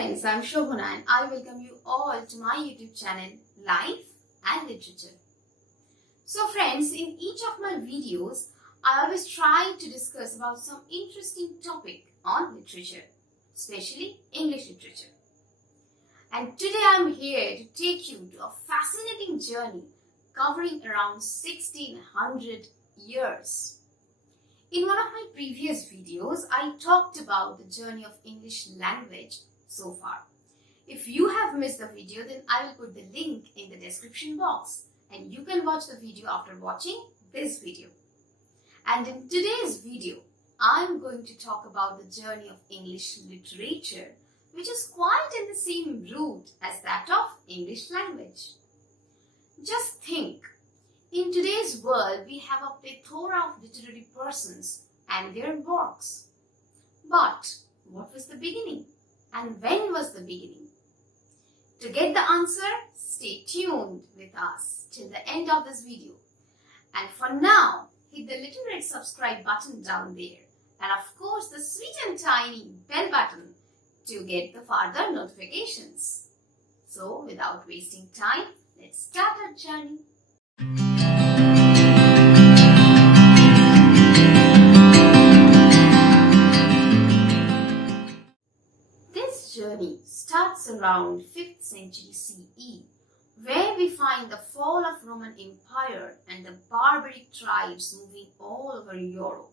friends, I'm Sovana and I welcome you all to my YouTube channel, Life and Literature. So friends, in each of my videos, I always try to discuss about some interesting topic on literature, especially English literature. And today I'm here to take you to a fascinating journey covering around 1600 years. In one of my previous videos, I talked about the journey of English language so far. If you have missed the video, then I will put the link in the description box and you can watch the video after watching this video. And in today's video, I'm going to talk about the journey of English literature, which is quite in the same route as that of English language. Just think. In today's world, we have a plethora of literary persons and their works. But what was the beginning? And when was the beginning? To get the answer, stay tuned with us till the end of this video. And for now, hit the little red subscribe button down there. And of course, the sweet and tiny bell button to get the further notifications. So, without wasting time, let's start our journey. This journey starts around 5th century CE, where we find the fall of Roman Empire and the barbaric tribes moving all over Europe.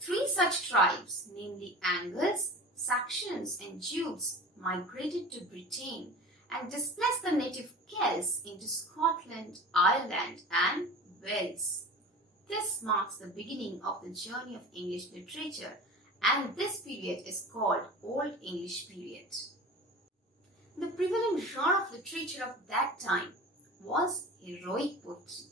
Three such tribes, namely Angles, Saxons and Jutes, migrated to Britain and displaced the native Celts into Scotland, Ireland and Wales. This marks the beginning of the journey of English literature, and this period is called Old English period. The prevalent genre of literature of that time was heroic poetry,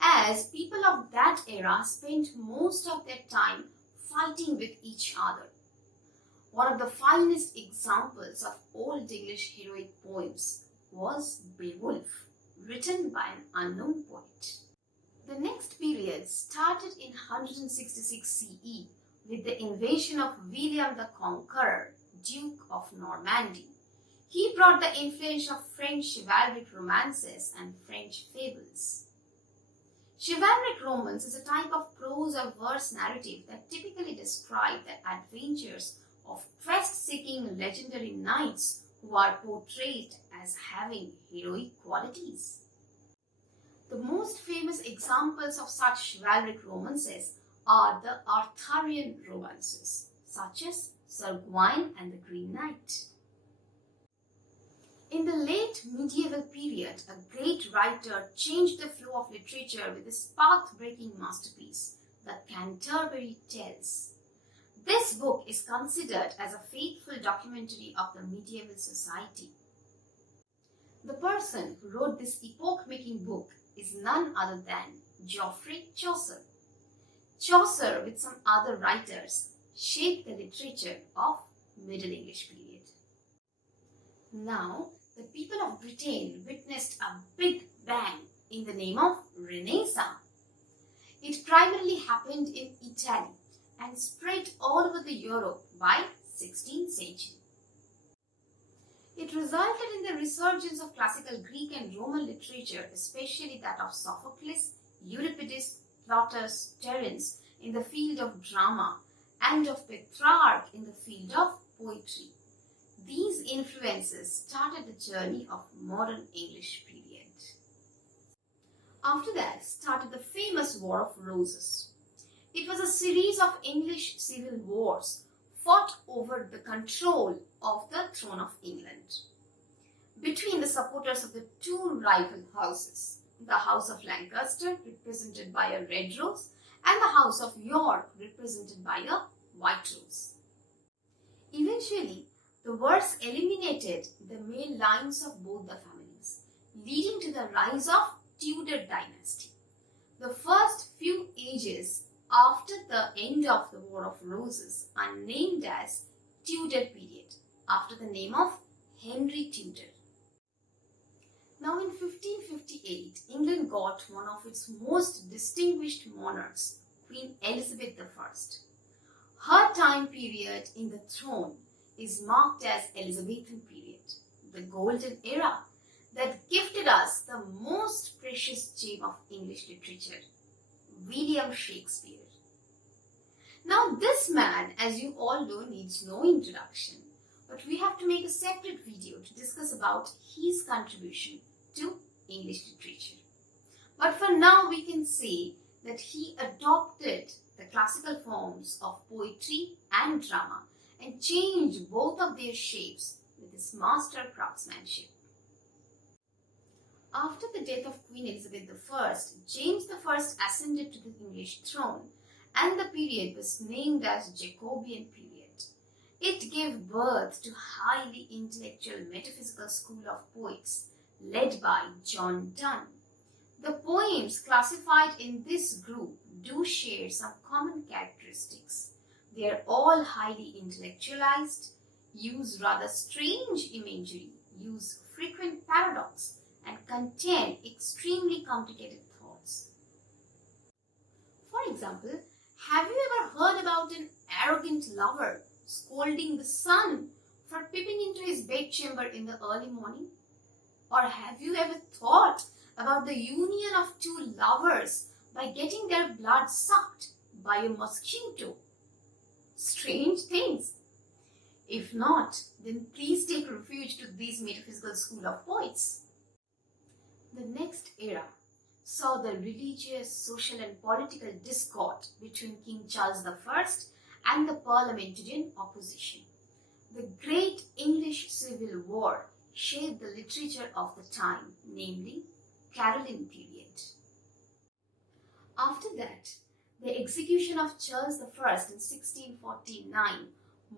as people of that era spent most of their time fighting with each other. One of the finest examples of Old English heroic poems was Beowulf, written by an unknown poet. The next period started in 166 CE with the invasion of William the Conqueror, Duke of Normandy. He brought the influence of French chivalric romances and French fables. Chivalric romance is a type of prose or verse narrative that typically describe the adventures of quest-seeking legendary knights who are portrayed as having heroic qualities. The most famous examples of such chivalric romances are the Arthurian romances, such as Sir Gawain and the Green Knight. In the late medieval period, a great writer changed the flow of literature with his path-breaking masterpiece, The Canterbury Tales. This book is considered as a faithful documentary of the medieval society. The person who wrote this epoch-making book is none other than Geoffrey Chaucer. Chaucer, with some other writers, shaped the literature of Middle English period. Now, the people of Britain witnessed a big bang in the name of Renaissance. It primarily happened in Italy and spread all over the Europe by 16th century. It resulted in the resurgence of classical Greek and Roman literature, especially that of Sophocles, Euripides, Plautus, Terence in the field of drama, and of Petrarch in the field of poetry. These influences started the journey of modern English period. After that started the famous War of Roses. It was a series of English civil wars fought over the control of the throne of England between the supporters of the two rival houses, the House of Lancaster, represented by a red rose, and the House of York, represented by a white rose. Eventually, the wars eliminated the male lines of both the families, leading to the rise of Tudor dynasty. The first few ages after the end of the War of Roses are named as Tudor period, after the name of Henry Tudor. Now in 1558, England got one of its most distinguished monarchs, Queen Elizabeth I. Her time period in the throne is marked as Elizabethan period, the golden era that gifted us the most precious gem of English literature, William Shakespeare. Now this man, as you all know, needs no introduction, but we have to make a separate video to discuss about his contribution to English literature. But for now we can say that he adopted the classical forms of poetry and drama and changed both of their shapes with his master craftsmanship. After the death of Queen Elizabeth I, James I ascended to the English throne, and the period was named as Jacobean period. It gave birth to highly intellectual metaphysical school of poets led by John Donne. The poems classified in this group do share some common characteristics. They are all highly intellectualized, use rather strange imagery, use frequent paradox, and contain extremely complicated thoughts. For example, have you ever heard about an arrogant lover scolding the sun for peeping into his bedchamber in the early morning? Or have you ever thought about the union of two lovers by getting their blood sucked by a mosquito? Strange things. If not, then please take refuge to these metaphysical school of poets. The next era saw the religious, social and political discord between King Charles I and the parliamentarian opposition. The Great English Civil War shaped the literature of the time, namely Caroline period. After that, the execution of Charles I in 1649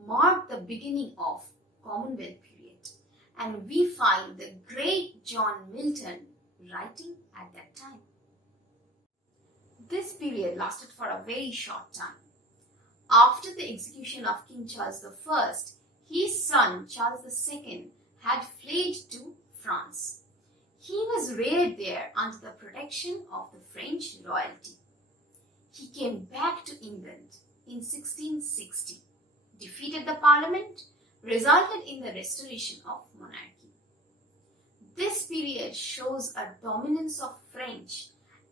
marked the beginning of Commonwealth period, and we find the great John Milton writing at that time. This period lasted for a very short time. After the execution of King Charles I, his son Charles II had fled to France. He was reared there under the protection of the French royalty. He came back to England in 1660, defeated the parliament, resulted in the restoration of monarchy. This period shows a dominance of French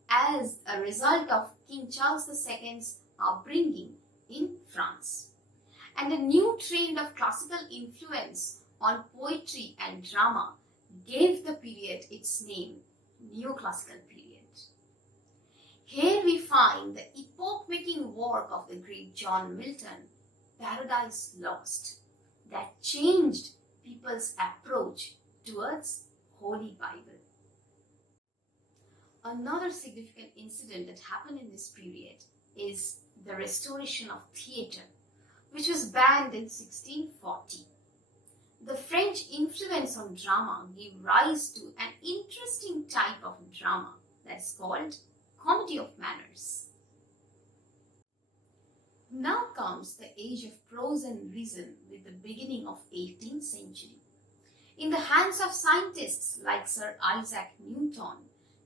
as a result of King Charles II's upbringing in France, and a new trend of classical influence on poetry and drama gave the period its name, Neoclassical period. Here we find the epoch-making work of the great John Milton, Paradise Lost, that changed people's approach towards Holy Bible. Another significant incident that happened in this period is the restoration of theatre, which was banned in 1640. The French influence on drama gave rise to an interesting type of drama that's called comedy of manners. Now comes the age of prose and reason with the beginning of 18th century. In the hands of scientists like Sir Isaac Newton,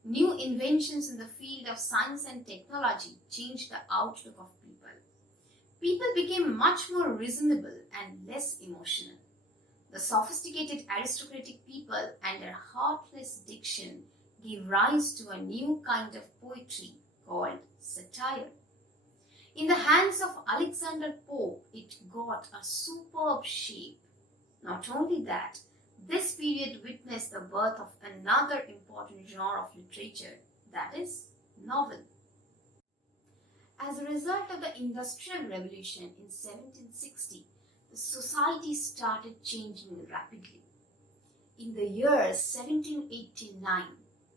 new inventions in the field of science and technology changed the outlook of people. People became much more reasonable and less emotional. The sophisticated aristocratic people and their heartless diction gave rise to a new kind of poetry called satire. In the hands of Alexander Pope, it got a superb shape. Not only that, this period witnessed the birth of another important genre of literature, that is, novel. As a result of the Industrial Revolution in 1760, the society started changing rapidly. In the year 1789,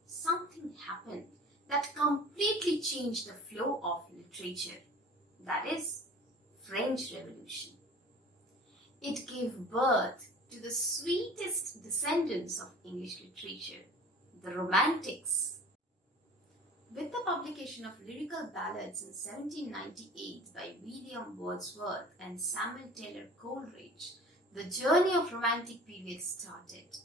something happened that completely changed the flow of literature, that is, French Revolution. It gave birth to the sweetest descendants of English literature, the Romantics. With the publication of lyrical ballads in 1798 by William Wordsworth and Samuel Taylor Coleridge, the journey of Romantic period started.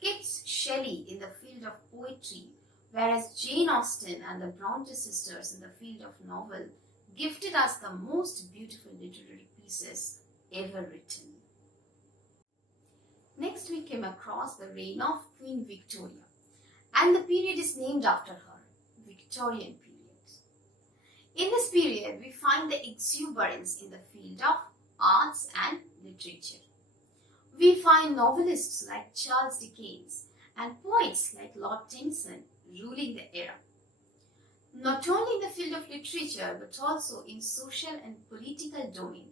Keats Shelley in the field of poetry, whereas Jane Austen and the Bronte sisters in the field of novel gifted us the most beautiful literary pieces ever written. Next, we came across the reign of Queen Victoria, and the period is named after her, Victorian period. In this period, we find the exuberance in the field of arts and literature. We find novelists like Charles Dickens and poets like Lord Tennyson ruling the era. Not only in the field of literature but also in social and political domain,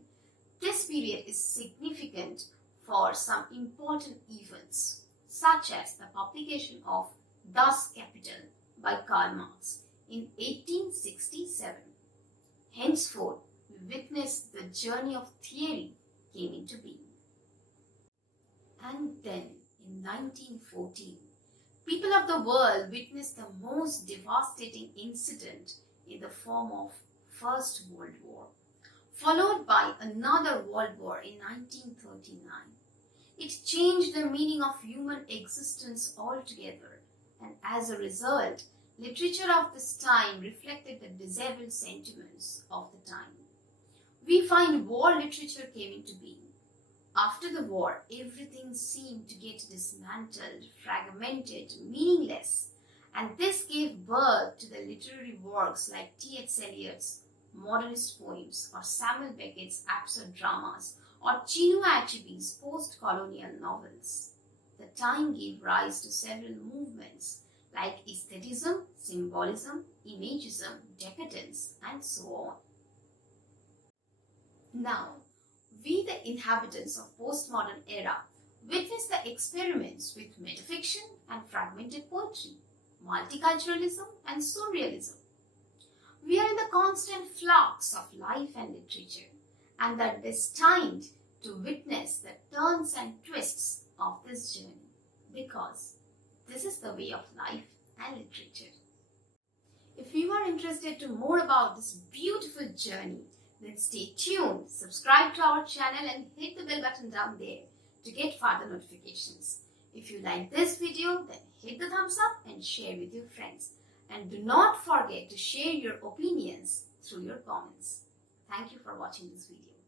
this period is significant for some important events, such as the publication of Das Kapital by Karl Marx in 1867. Henceforth, we witness the journey of theory came into being. And then, in 1914, people of the world witnessed the most devastating incident in the form of First World War, followed by another World War in 1939. It changed the meaning of human existence altogether, and as a result, literature of this time reflected the disabled sentiments of the time. We find war literature came into being. After the war, everything seemed to get dismantled, fragmented, meaningless, and this gave birth to the literary works like T.S. Eliot's modernist poems or Samuel Beckett's absurd dramas or Chinua Achebe's post-colonial novels. The time gave rise to several movements like aestheticism, symbolism, imagism, decadence, and so on. Now, we the inhabitants of postmodern era witness the experiments with metafiction and fragmented poetry, multiculturalism and surrealism. We are in the constant flux of life and literature and are destined to witness the turns and twists of this journey because this is the way of life and literature. If you are interested to more about this beautiful journey, then stay tuned, subscribe to our channel and hit the bell button down there to get further notifications. If you like this video, then hit the thumbs up and share with your friends. And do not forget to share your opinions through your comments. Thank you for watching this video.